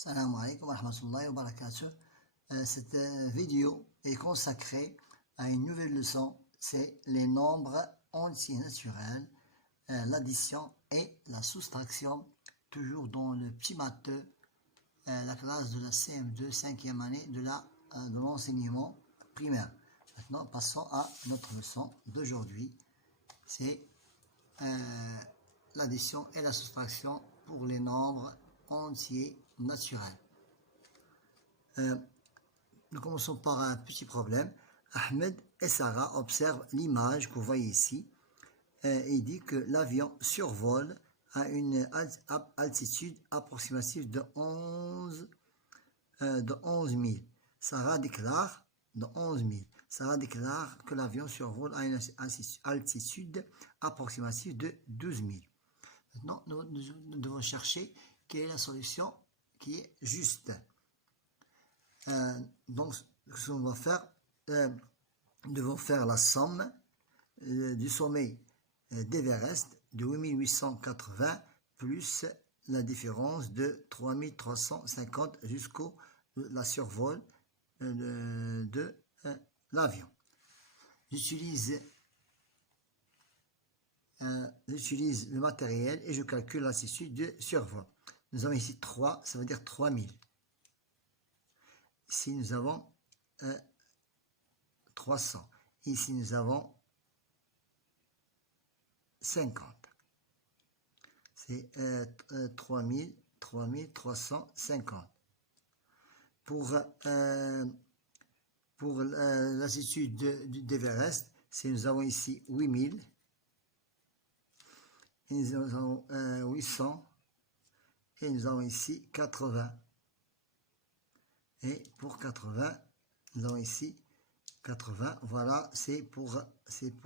Salam alaikum wa rahmatullahi wa barakatuh. Cette vidéo est consacrée à une nouvelle leçon, c'est les nombres entiers naturels, l'addition et la soustraction, toujours dans le petit maths, la classe de la CM2, 5e année de l'enseignement primaire. Maintenant, passons à notre leçon d'aujourd'hui, c'est l'addition et la soustraction pour les nombres entiers naturels. Nous commençons par un petit problème. Ahmed et Sarah observent l'image que vous voyez ici. Il dit que l'avion survole à une altitude approximative de 11 000. Sarah déclare Sarah déclare que l'avion survole à une altitude approximative de 12 000. Maintenant, nous devons chercher quelle est la solution qui est juste. Donc, ce qu'on va faire, nous devons faire la somme du sommet d'Everest de 8880 plus la différence de 3350 jusqu'au la survol de l'avion. J'utilise le matériel et je calcule l'altitude de survol. Nous avons ici 3, ça veut dire 3000. Ici nous avons 300. Ici nous avons 50. C'est 3350. Pour l'altitude d'Everest, nous avons ici 8000. Et nous avons 800. Et nous avons ici 80. Et pour 80, nous avons ici 80. Voilà, c'est pour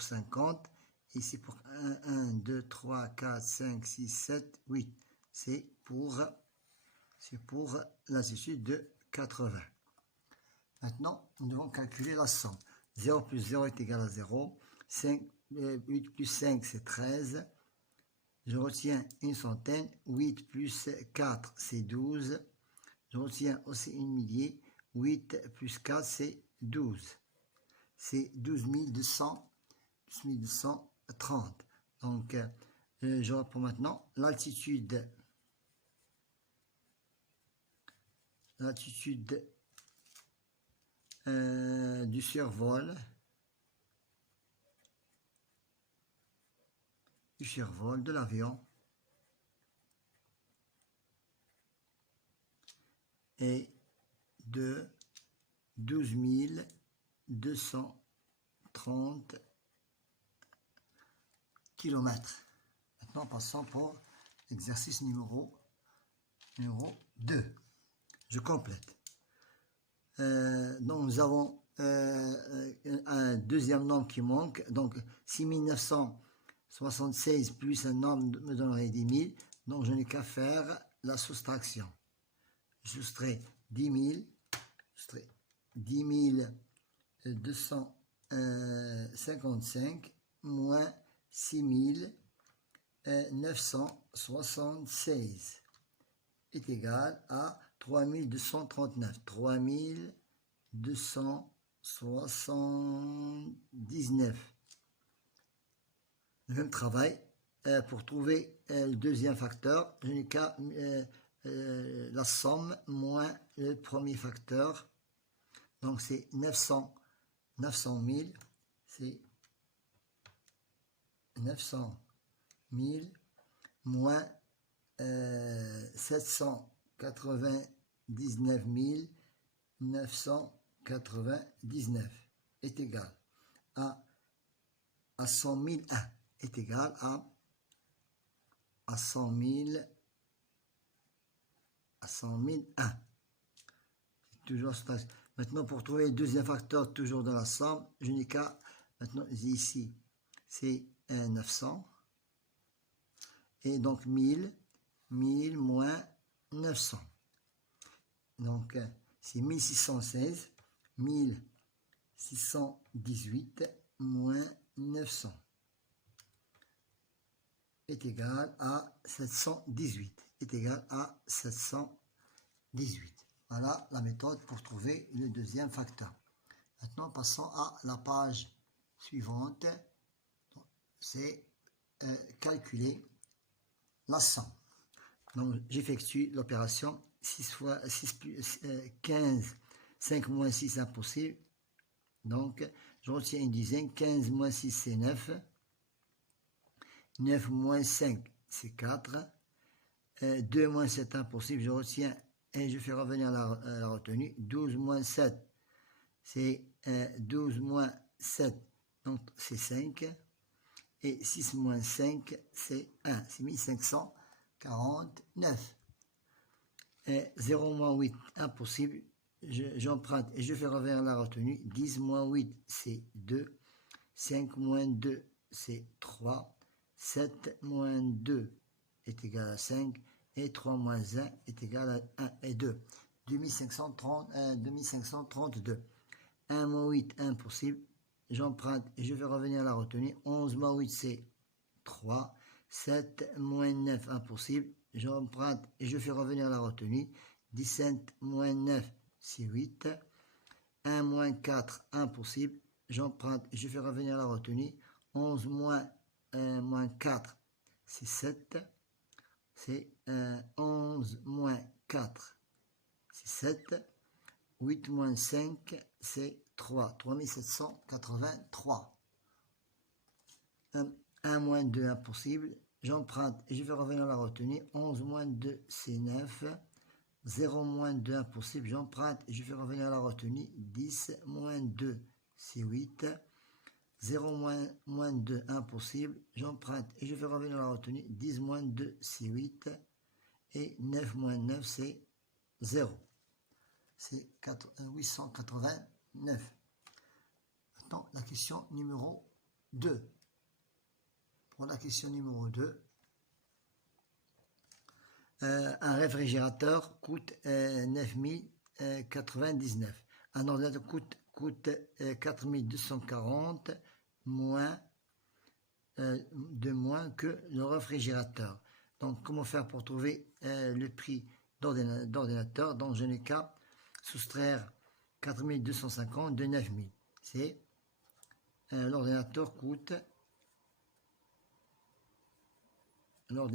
50. Ici pour 1, 2, 3, 4, 5, 6, 7, 8. C'est pour l'altitude de 80. Maintenant, nous devons calculer la somme. 0 plus 0 est égal à 0. 8 plus 5, c'est 13. Je retiens une centaine. 8 plus 4, c'est 12. Je retiens aussi une millier. 8 plus 4, c'est 12. C'est 12 230. Donc, je reprends maintenant l'altitude. L'altitude du survol. De l'avion est de 12 230 km. Maintenant, passons pour l'exercice numéro 2. Je complète. Donc, nous avons un deuxième nombre qui manque. Donc, 6976 plus un nombre me donnerait 10 000. Donc, je n'ai qu'à faire la soustraction. Je soustrais 10 255 moins 6976 est égal à 3239. 3279. Le même travail, pour trouver le deuxième facteur, je n'ai qu'à la somme moins le premier facteur. Donc c'est 900 000, c'est 900 000 moins 799 999 est égal à 100 001 est égal à 100 001. Toujours maintenant, pour trouver le deuxième facteur, toujours dans la somme, je n'ai qu'à, maintenant ici, c'est 900. Et donc 1000 moins 900. Donc c'est 1616, 1618 moins 900 est égal à 718. Est égal à 718. 18. Voilà la méthode pour trouver le deuxième facteur. Maintenant, passons à la page suivante. C'est calculer la somme. Donc, j'effectue l'opération 6 fois 6 plus 15, 5 moins 6, impossible. Donc, je retiens une dizaine. 15 moins 6, c'est 9. 9 moins 5, c'est 4. 2 moins 7, impossible. Je retiens et je fais revenir la retenue. 12 moins 7, c'est 12 moins 7, donc c'est 5. Et 6 moins 5, c'est 1. C'est 1549. 0 moins 8, impossible. J'emprunte et je fais revenir la retenue. 10 moins 8, c'est 2. 5 moins 2, c'est 3. 7 moins 2 est égal à 5. Et 3 moins 1 est égal à 1 et 2. 2532. 1 moins 8, impossible. J'emprunte et je fais revenir la retenue. 11 moins 8, c'est 3. 7 moins 9, impossible. J'emprunte et je fais revenir la retenue. 17 moins 9, c'est 8. 1 moins 4, impossible. J'emprunte et je fais revenir la retenue. 11 moins 4, c'est 7. C'est 11 moins 4, c'est 7. 8 moins 5, c'est 3. 3783. 1 moins 2, impossible. J'emprunte et je vais revenir à la retenue. 11 moins 2, c'est 9. 0 moins 2, impossible. J'emprunte et je fais revenir à la retenue. 10 moins 2, c'est 8. 0 moins 2, impossible. J'emprunte et je fais revenir à la retenue. 10 moins 2, c'est 8. Et 9 moins 9, c'est 0. C'est 889. Maintenant, la question numéro 2. Pour la question numéro 2, un réfrigérateur coûte 9099. Un ordinateur coûte 4240 de moins que le réfrigérateur. Donc, comment faire pour trouver le prix d'ordinateur? Dans je n'ai qu'à soustraire 4250 de 9000. C'est l'ordinateur coûte donc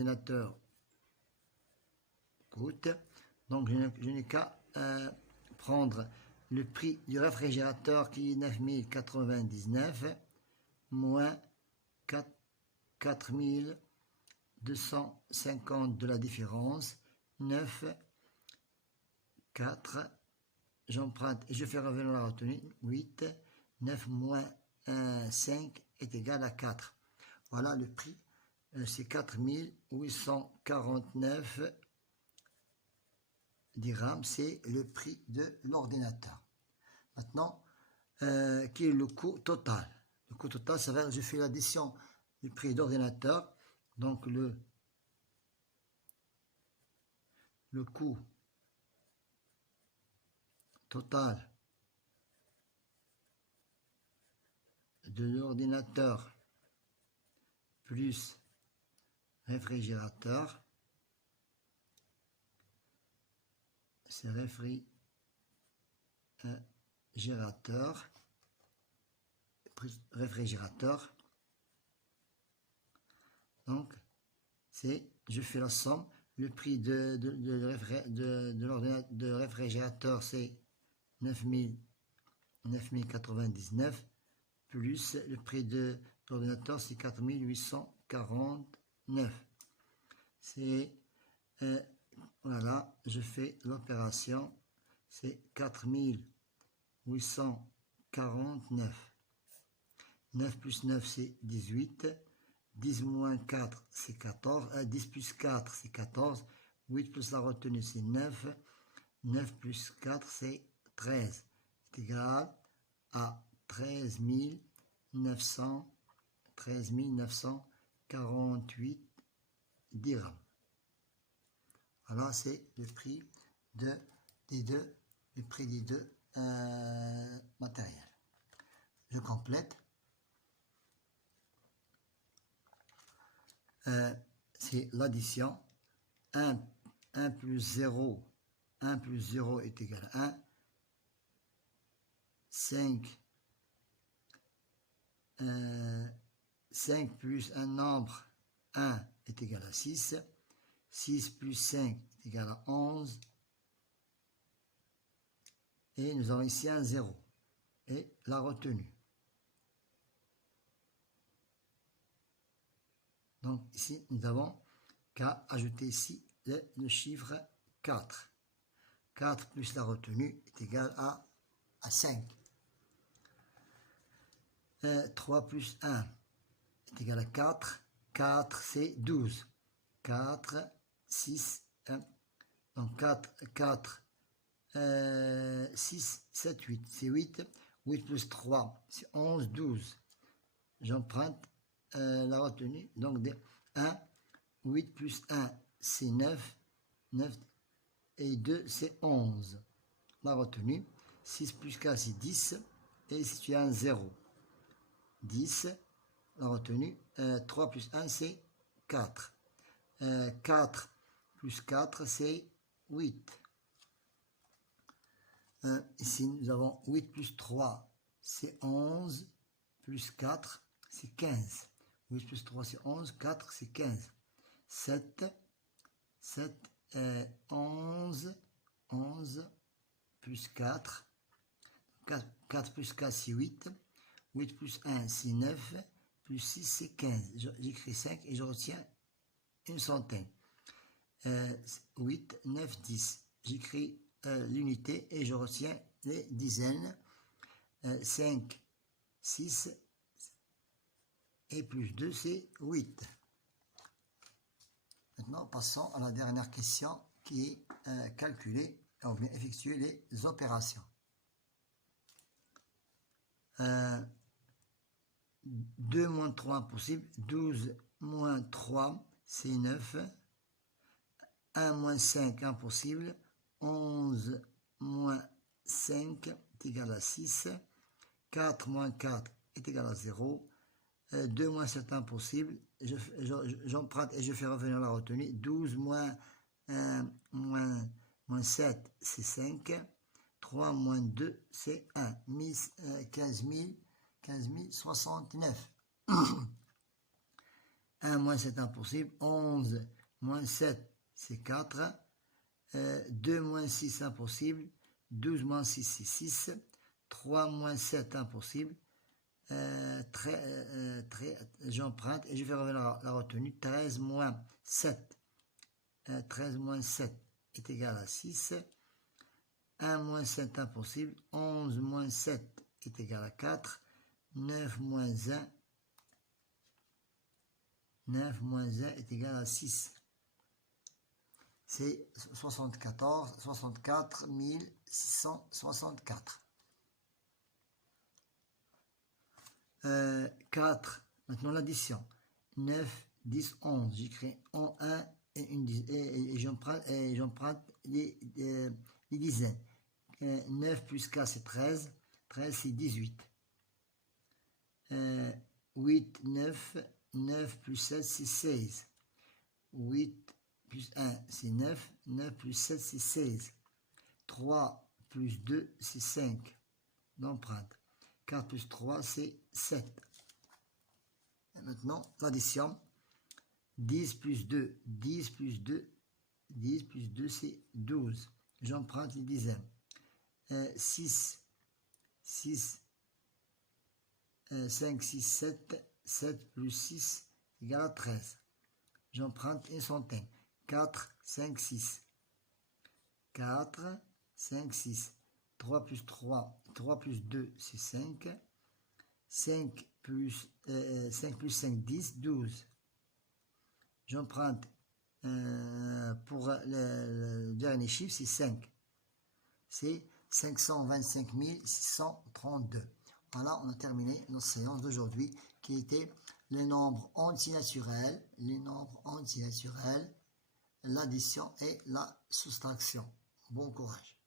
je n'ai qu'à prendre le prix du réfrigérateur qui est 9099 moins 4250 de la différence, 9, 4, j'emprunte et je fais revenir la retenue, 8, 9 moins 5 est égal à 4. Voilà le prix, c'est 4849 dirhams, c'est le prix de l'ordinateur. Maintenant, qui est le coût total? Le coût total, ça va, je fais l'addition du prix d'ordinateur, donc le coût total de l'ordinateur plus réfrigérateur, c'est réfrigérateur. Donc, je fais la somme. Le prix de l'ordinateur de réfrigérateur, c'est 9099, plus le prix de l'ordinateur, c'est 4849. C'est, voilà, je fais l'opération, c'est 4849. 9 plus 9, c'est 18. 10 moins 4, c'est 14. 10 plus 4, c'est 14. 8 plus la retenue, c'est 9. 9 plus 4, c'est 13. C'est égal à 13 948 dirhams. Voilà, c'est le prix des deux matériels. Je complète. C'est l'addition. 1 plus 0, 1 plus 0 est égal à 1. 5 plus un nombre 1 est égal à 6. 6 plus 5 est égal à 11. Et nous avons ici un 0. Et la retenue. Donc ici, nous avons qu'à ajouter ici le chiffre 4. 4 plus la retenue est égal à 5. 3 plus 1 est égal à 4. 4, c'est 12. 4, 6, 1. Donc 4, 6, 7, 8. C'est 8. 8 plus 3, c'est 11, 12. J'emprunte la retenue. Donc 1. 8 plus 1, c'est 9. 9 et 2, c'est 11. La retenue. 6 plus 4, c'est 10. Et si tu as un 0, 10. La retenue. 3 plus 1, c'est 4. 4 plus 4, c'est 8. Ici, nous avons 8 plus 3, c'est 11. Plus 4, c'est 15. 8 plus 3, c'est 11. 4, c'est 15. 7, 11. 11 plus 4. 4 plus 4, c'est 8. 8 plus 1, c'est 9. Plus 6, c'est 15. J'écris 5 et je retiens une centaine. 8, 9, 10. J'écris l'unité et je retiens les dizaines. 5, 6 et plus 2, c'est 8. Maintenant, passons à la dernière question qui est calculer. On vient effectuer les opérations. 2 moins 3 impossible. 12 moins 3, c'est 9. 1 moins 5 impossible. 11 moins 5 est égal à 6. 4 moins 4 est égal à 0. 2 moins 7 impossible. J'emprunte et je fais revenir la retenue. 12 moins 7, c'est 5. 3 moins 2, c'est 1. 15 069. 1 moins 7 impossible. 11 moins 7, c'est 4. 2 moins 6 impossible. 12 moins 6, c'est 6. 3 moins 7 impossible. J'emprunte et je vais revenir la retenue. 13 moins 7. 13 moins 7 est égal à 6. 1 moins 7 impossible. 11 moins 7 est égal à 4. 9 moins 1. 9 moins 1 est égal à 6. C'est 64 664. 4. Maintenant l'addition. 9, 10, 11. J'écris en 1 et j'emprunte les dizaines. 9 plus 4, c'est 13. 13, c'est 18. 8, 9. 9 plus 7, c'est 16. 8 plus 1, c'est 9. 9 plus 7, c'est 16. 3 plus 2, c'est 5. D'empreinte. 4 plus 3, c'est 7. Et maintenant, l'addition. 10 plus 2, 10 plus 2, 10 plus 2, c'est 12. J'emprunte les dizaines. 6, 5, 6, 7. 7 plus 6 égale à 13. J'emprunte une centaine. 4, 5, 6. 4, 5, 6. 3 plus 3. 3 plus 2, c'est 5. 5 plus 5, 10, 12. J'emprunte pour le dernier chiffre, c'est 5. C'est 525 632. Voilà, on a terminé notre séance d'aujourd'hui qui était les nombres antinaturels, l'addition et la soustraction. Bon courage.